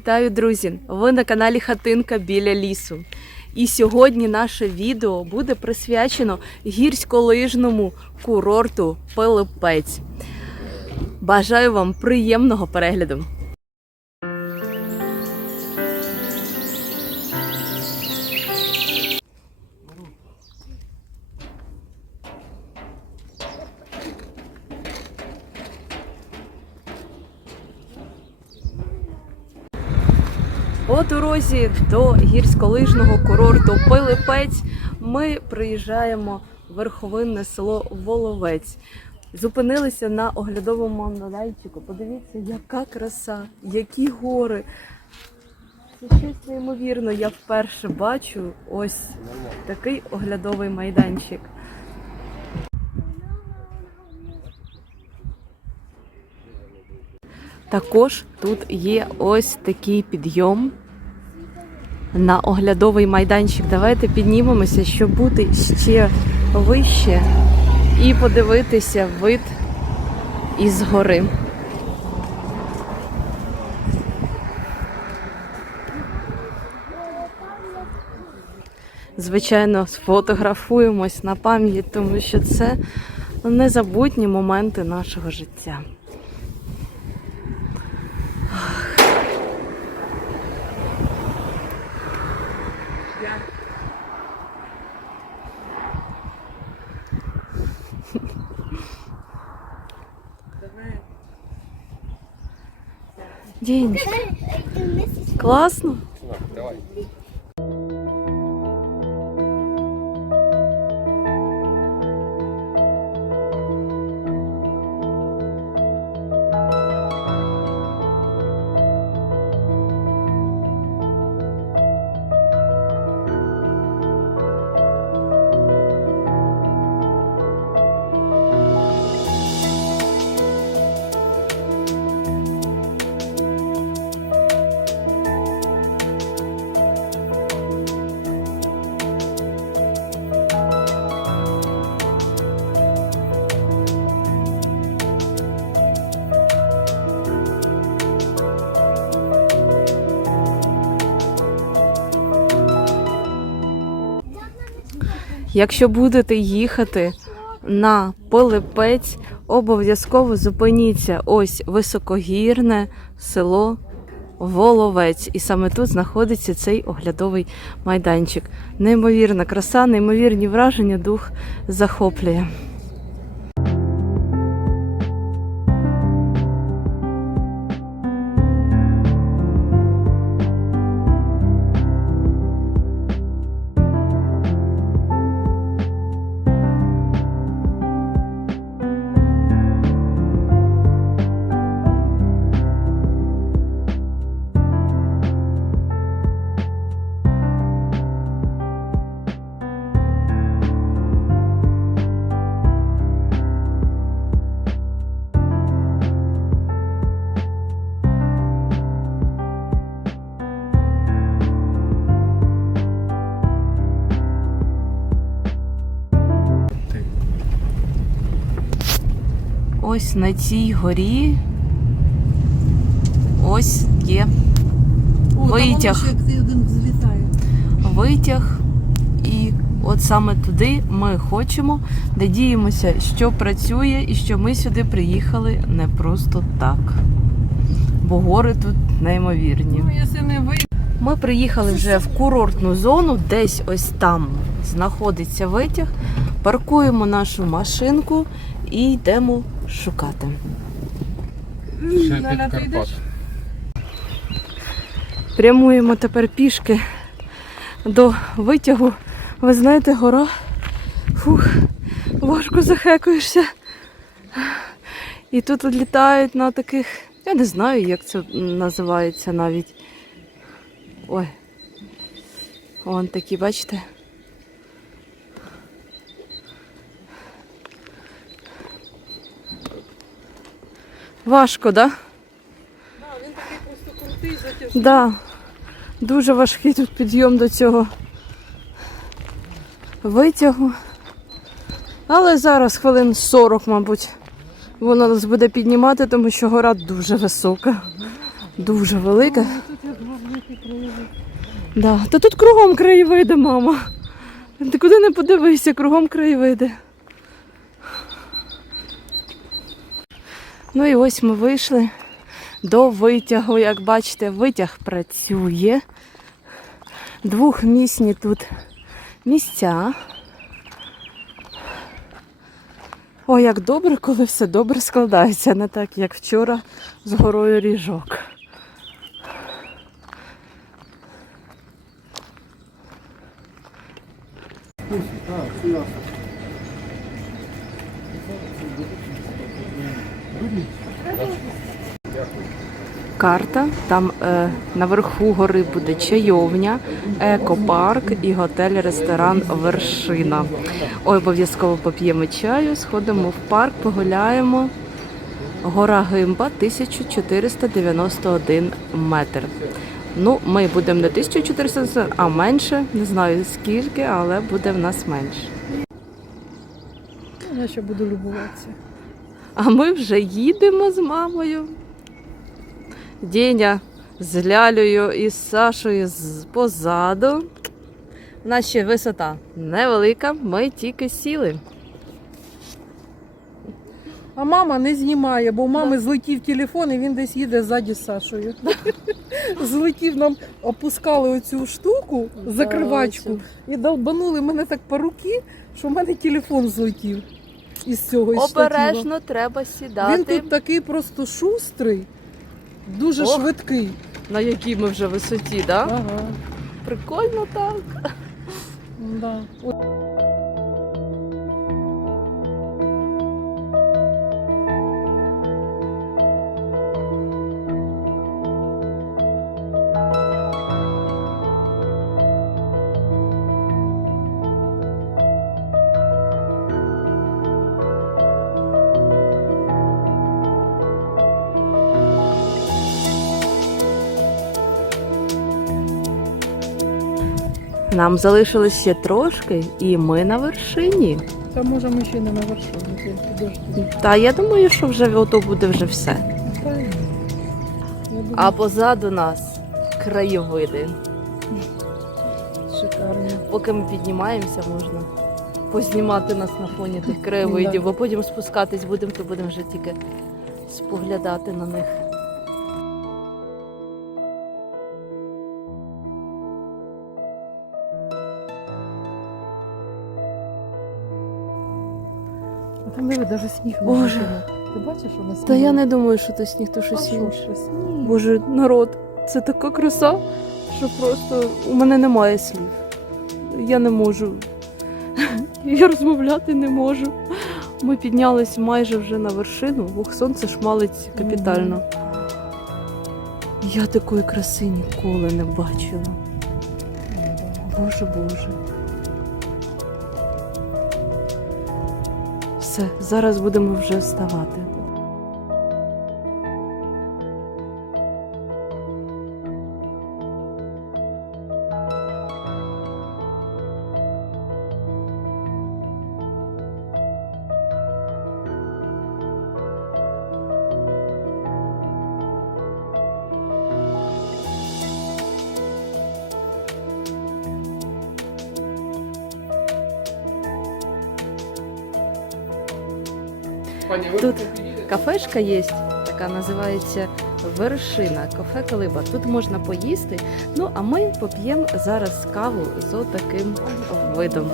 Вітаю, друзі! Ви на каналі Хатинка біля лісу. І сьогодні наше відео буде присвячено гірськолижному курорту Пилипець. Бажаю вам приємного перегляду! По дорозі до гірськолижного курорту Пилипець ми приїжджаємо в верховинне село Воловець. Зупинилися на оглядовому майданчику. Подивіться, яка краса, які гори. Це щось неймовірно. Я вперше бачу ось такий оглядовий майданчик. Також тут є ось такий підйом на оглядовий майданчик. Давайте піднімемося, щоб бути ще вище і подивитися вид із гори. Звичайно, сфотографуємось на пам'ять, тому що це незабутні моменти нашого життя. Денечка, класно. Якщо будете їхати на Полипець, обов'язково зупиніться ось високогірне село Воловець. І саме тут знаходиться цей оглядовий майданчик. Неймовірна краса, неймовірні враження, дух захоплює. Ось на цій горі ось є Витяг. Як один злітає. витяг. І от саме туди ми хочемо. Надіємося, що працює і що ми сюди приїхали не просто так. Бо гори тут неймовірні. Ну, якщо не вийде, Ми приїхали вже в курортну зону, десь ось там знаходиться витяг. Паркуємо нашу машинку і йдемо шукати. Ще під? Карпат. Прямуємо тепер пішки до витягу. Ви знаєте, гора. Фух, важко захекуєшся. І тут літають на таких, я не знаю, як це називається навіть. Ой. Вон такі, бачите? Важко, так? Да? Да, він такий просто крутий, затяжний. Да, дуже важкий тут підйом до цього витягу. Але зараз хвилин 40, мабуть, воно нас буде піднімати, тому що гора дуже висока, дуже велика. Да. Та тут кругом краєвиди, мама. Ти куди не подивишся, кругом краєвиди. Ну і ось ми вийшли до витягу. Як бачите, витяг працює. Двохмісні тут місця. О, як добре, коли все добре складається, не так, як вчора з горою ріжок. Карта. Там е, наверху гори буде чайовня, екопарк і готель-ресторан Вершина. Ой, обов'язково поп'ємо чаю, сходимо в парк, погуляємо. Гора Гимба 1491 метр. Ну, ми будемо не 1400, а менше. Не знаю скільки, але буде в нас менше. Я ще буду любуватися. А ми вже їдемо з мамою. Діня з Лялею і з Сашою позаду. У нас ще висота невелика, ми тільки сіли. А мама не знімає, бо у мами злетів телефон і він десь їде ззаді з Сашою. Злетів нам, опускали оцю штуку, закривачку, і долбанули мене так по руки, що в мене телефон злетів із цього із штатива. Обережно треба сідати. Він тут такий просто шустрий, дуже Ох. швидкий. На якій ми вже висоті, да? Ага. Прикольно так. Да. Нам залишилось ще трошки, і ми на вершині. Та може ми ще не на вершині. Та я думаю, що вже ото буде вже все. А позаду нас краєвиди. шикарно. Поки ми піднімаємося, можна познімати нас на фоні тих краєвидів, бо потім спускатись будемо, то будемо вже тільки споглядати на них. Там диви, навіть сніг не Боже. Ти бачиш, що на Та я не думаю, що то сніг, то щось інше. Боже, народ, це така краса, що просто у мене немає слів. Я не можу. Я розмовляти не можу. Ми піднялись майже вже на вершину, ох, сонце шмалить капітально. Я такої краси ніколи не бачила. Боже Боже. Все, зараз будемо вже вставати. Тут? Кафешка є, така називається Вершина, кафе Калиба. Тут можна поїсти. Ну а ми поп'ємо зараз каву з отаким видом.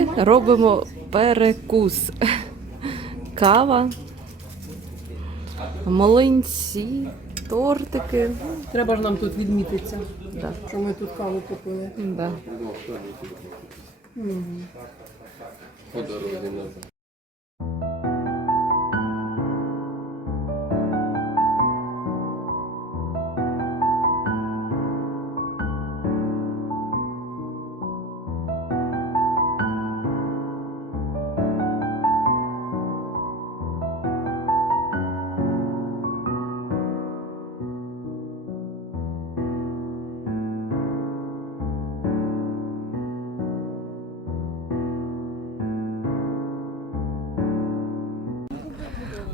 Ми робимо перекус. Кава, млинці, тортики. Треба ж нам тут відмітитися, Да. що ми тут каву купили. Да. По дорозі назад.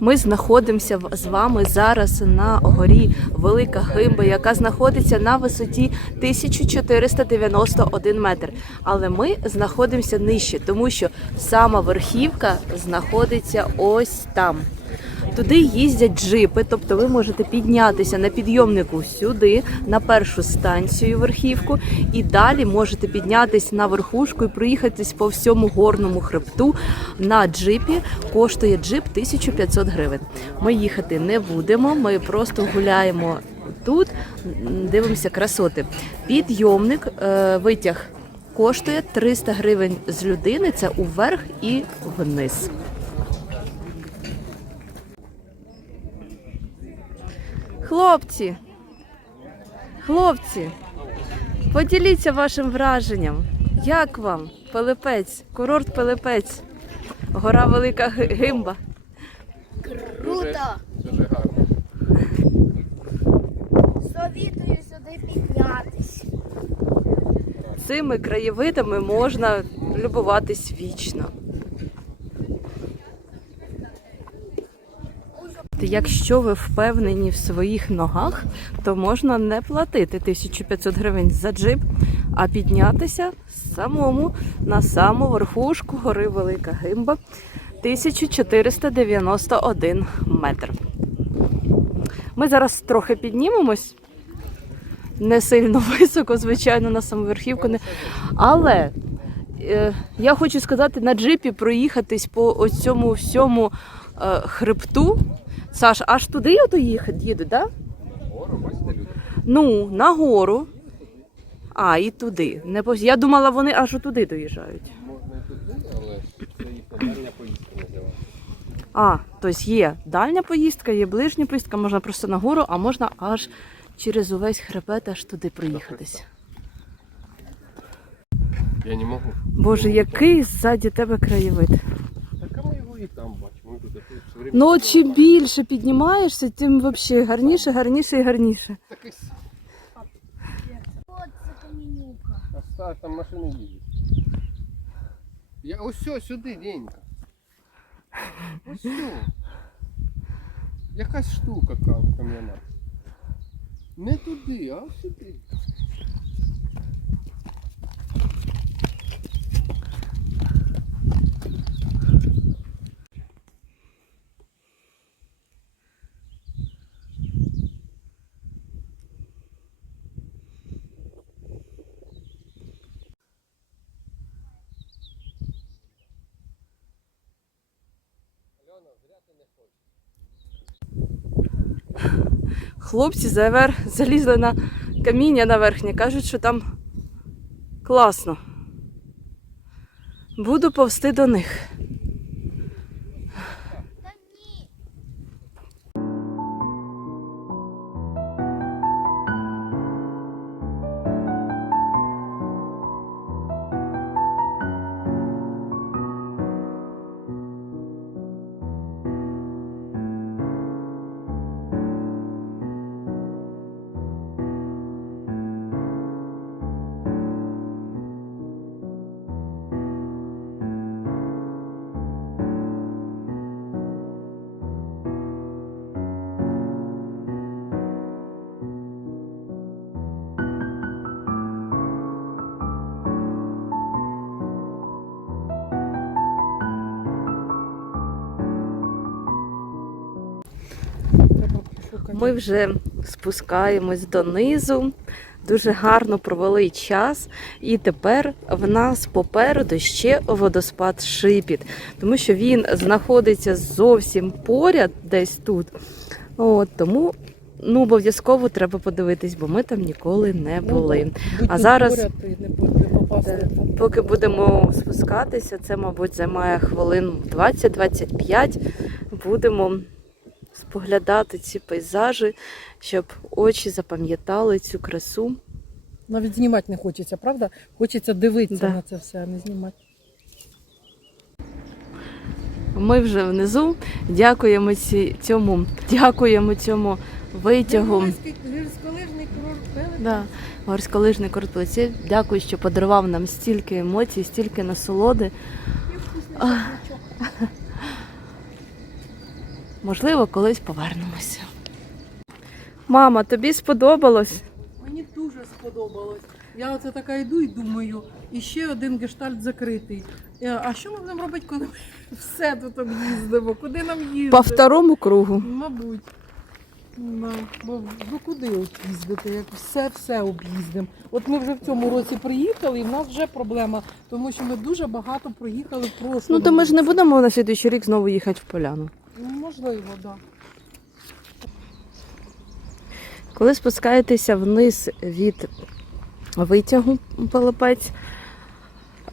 Ми знаходимося з вами зараз на горі Велика Гимба, яка знаходиться на висоті 1491 метр. Але ми знаходимося нижче, тому що сама верхівка знаходиться ось там. Туди їздять джипи, тобто ви можете піднятися на підйомнику сюди, на першу станцію верхівку, і далі можете піднятися на верхушку і проїхатись по всьому горному хребту на джипі. Коштує джип 1500 гривень. Ми їхати не будемо, ми просто гуляємо тут, дивимося красоти. Підйомник, е, витяг коштує 300 гривень з людини. Це уверх і вниз. Хлопці, хлопці, поділіться вашим враженням. Як вам Пилипець, курорт Пилипець, гора Велика Гимба? Круто! Дуже гарно. Совітую сюди піднятись. Цими краєвидами можна любуватись вічно. Якщо ви впевнені в своїх ногах, то можна не платити 1500 гривень за джип, а піднятися самому на саму верхушку гори Велика Гимба 1491 метр. Ми зараз трохи піднімемось. Не сильно високо, звичайно, на саму верхівку. Але е, я хочу сказати, на джипі проїхатись по цьому всьому е, хребту. Саш, аж туди ото їхати їдуть, так? Да? Гору, бачите, люди? Ну, на гору. А, і туди. Не пос- Я думала, вони аж туди доїжджають. Можна і туди, але це їхня дальня поїздка називається. А, тобто є дальня поїздка, є ближня поїздка, можна просто на гору, а можна аж через увесь хребет аж туди проїхатись. Я не можу. Боже, який ззаді тебе краєвид. Так а ми його і там бачимо. Ну, чим більше піднімаєшся, тим взагалі гарніше, гарніше і гарніше. Ста- там машини їдуть. Я ось все, сюди, денька. Ось все. Якась штука кам'яна. Не туди, а сюди. Хлопці завер, залізли на каміння на верхнє, кажуть, що там класно. Буду повсти до них. Ми вже спускаємось донизу. дуже гарно провели час, і тепер в нас попереду ще водоспад Шипіт, тому що він знаходиться зовсім поряд, десь тут. От тому ну обов'язково треба подивитись, бо ми там ніколи не були. Будь А зараз- поряд. Поки будемо спускатися, це, мабуть, займає хвилин 20-25. Будемо споглядати ці пейзажі, щоб очі запам'ятали цю красу. Навіть знімати не хочеться, правда? Хочеться дивитися Да. на це все, а не знімати. Ми вже внизу. Дякуємо цьому, дякуємо цьому витягу. Гірськолижний курорт Да. Горськолижний корпусі. Дякую, що подарував нам стільки емоцій, стільки насолоди. Можливо, колись повернемося. Мама, тобі сподобалось? Мені дуже сподобалось. Я оце така йду і думаю, і ще один гештальт закритий. Е, А що ми будемо робити, коли ми все тут об'їздимо? Куди нам їздити? По второму кругу. Мабуть. Да. Бо ну куди от їздити, як все все об'їздимо. От ми вже в цьому році приїхали, і в нас вже проблема, тому що ми дуже багато проїхали в прошлому. Ну то ми ж не будемо на слідуючий рік знову їхати в поляну. Ну, можливо, так. Да. Коли спускаєтеся вниз від витягу Пилипець,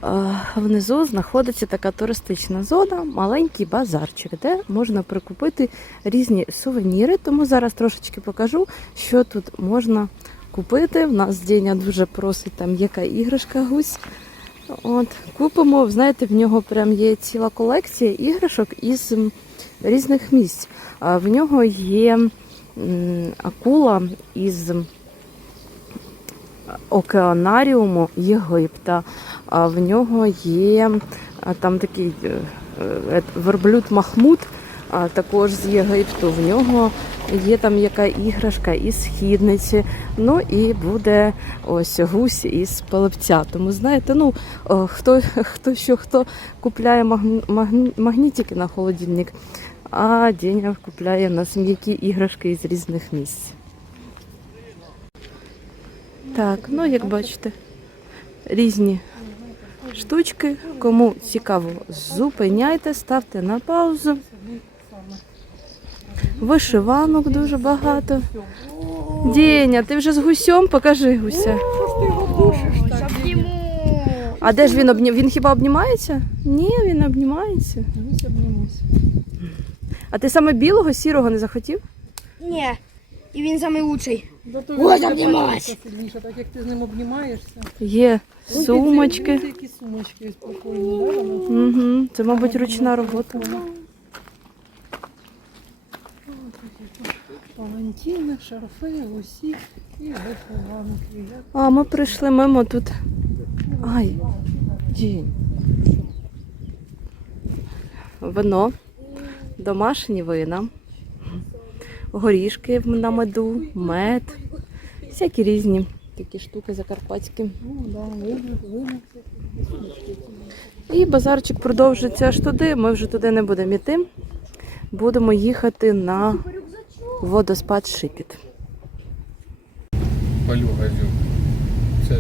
е, внизу знаходиться така туристична зона, маленький базарчик, де можна прикупити різні сувеніри. Тому зараз трошечки покажу, що тут можна купити. В нас Деня дуже просить, там яка іграшка гусь. От, купимо, знаєте, в нього прям є ціла колекція іграшок із різних місць. В нього є акула із океанаріуму Єгипта. В нього є там такий е, е, верблюд Махмуд, а, також з Єгипту. В нього є там яка іграшка із східниці. Ну і буде ось гусь із пелепця. Тому знаєте, ну хто, хто що хто купляє магн- магн- магнітики на холодильник, а Деня купляє нас м'які іграшки із різних місць. Так, ну як бачите, різні штучки. Кому цікаво, зупиняйте, ставте на паузу. Вишиванок дуже багато. Деня, ти вже з гусем? Покажи гуся. А де ж він обні... Він хіба обнімається? Ні, він обнімається. А ти саме білого, сірого не захотів? Ні. І він обнімась. бачитися сильніше, так як ти з ним обнімаєшся. Є сумочки. Які сумочки ось? Угу. Це, мабуть, ручна робота. Палантіни, шарфи, усі і вишиванки. Як А, ми прийшли мимо тут. Ай, дінь. Вино, домашні вина, горішки на меду, мед, всякі різні такі штуки закарпатські. І базарчик продовжується аж туди. Ми вже туди не будемо йти. Будемо їхати на водоспад Шипіт. Палю газю. Це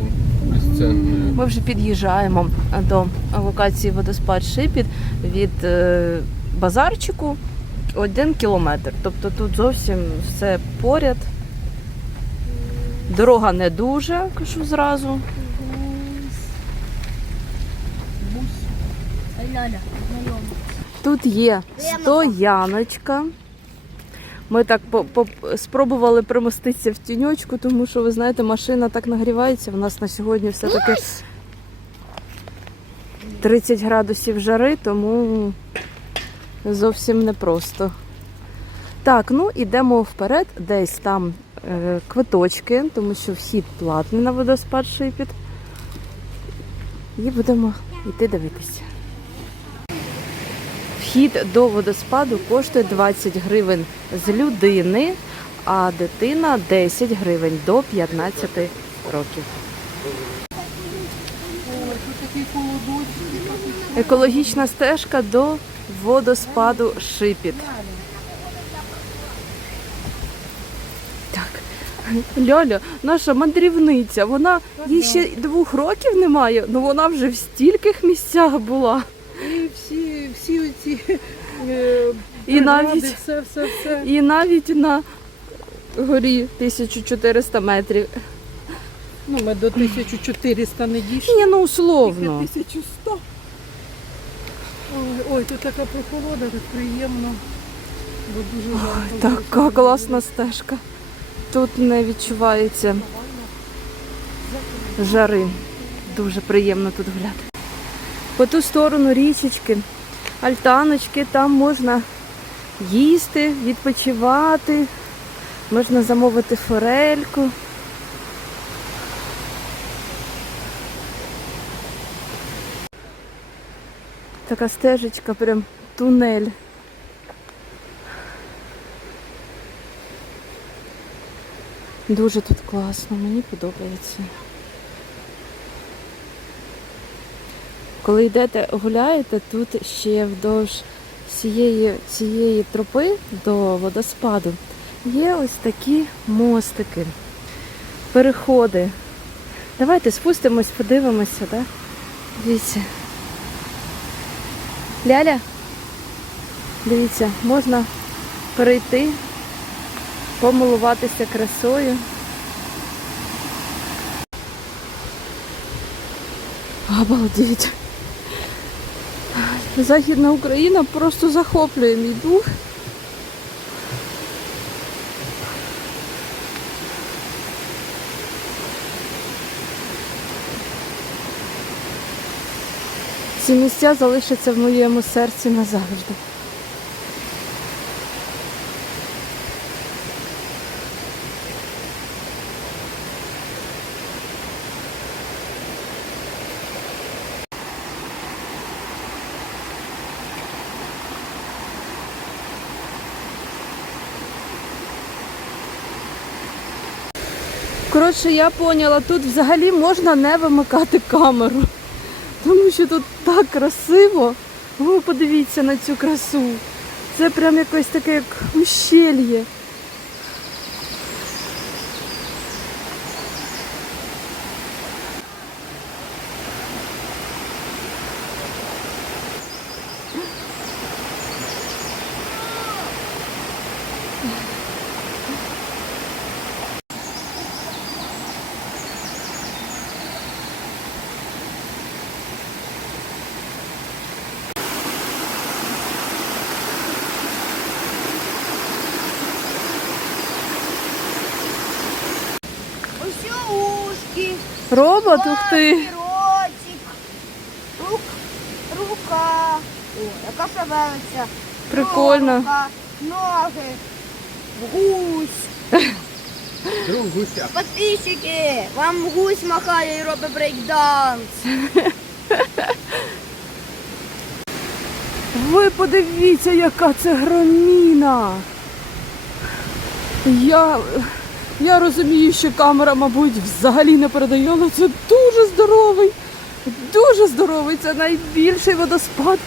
безцінною. Ми вже під'їжджаємо до локації водоспад Шипіт від е, базарчику один кілометр. Тобто тут зовсім все поряд. Дорога не дуже, кажу зразу. Тут є стояночка. Ми так по- по- спробували примоститися в тіньочку, тому що, ви знаєте, машина так нагрівається. У нас на сьогодні все-таки 30 градусів жари, тому зовсім непросто. Так, ну ідемо вперед, десь там е, квиточки, тому що вхід платний на водоспад Шипіт. І будемо йти дивитися. Вхід до водоспаду коштує 20 гривень з людини, а дитина 10 гривень до 15 років. Екологічна стежка до водоспаду Шипіт. Так, Ляля, наша мандрівниця, вона їй ще двох років немає, але вона вже в стільких місцях була. І всі, всі оці е, І навіть, все, все, все. і навіть на горі 1400 метрів. Ну, ми до 1400 не дійшли. Ні, ну Тільки условно. 1100. Ой, ой, тут така прохолода, так приємно. Бо дуже жарко. Така класна стежка. Тут не відчувається жари. Дуже приємно тут гуляти. По ту сторону річечки, альтаночки, там можна їсти, відпочивати, можна замовити форельку. Така стежечка, прям тунель. Дуже тут класно, мені подобається. Коли йдете гуляєте, тут ще вдовж цієї, цієї тропи до водоспаду є ось такі мостики, переходи. Давайте спустимось, подивимося, так? Дивіться. Ляля, дивіться, можна перейти помилуватися красою. Обалдеть. Західна Україна просто захоплює мій дух. Ці місця залишаться в моєму серці назавжди. Коротше, я поняла, тут взагалі можна не вимикати камеру. Тому що тут так красиво. Ви подивіться на цю красу. Це прям якось таке, як ущельє. Ось ушки. Робот, ух ти. Ротик. Рук, рука. О, яка шевелиться. Прикольно. Рука, ноги. Гусь. Друг гуся. Подписчики, вам гусь махає і робить брейкданс. Ви подивіться, яка це громіна. Я, я розумію, що камера, мабуть, взагалі не передає, але це дуже здоровий, дуже здоровий. Це найбільший водоспад,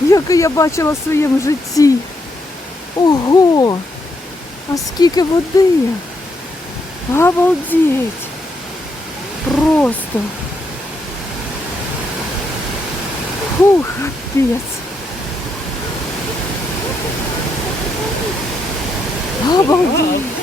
який я бачила в своєму житті. Ого! А скільки води! Обалдеть! Просто. Фух, капець. Обалдеть.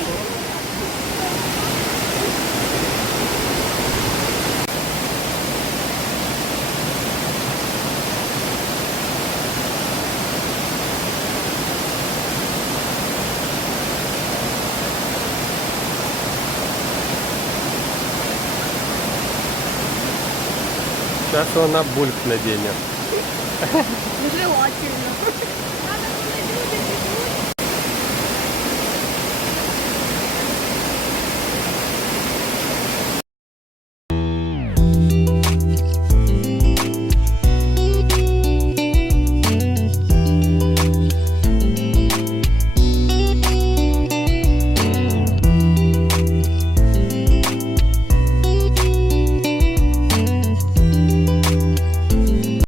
Зараз вона бульк наденет. Желательно.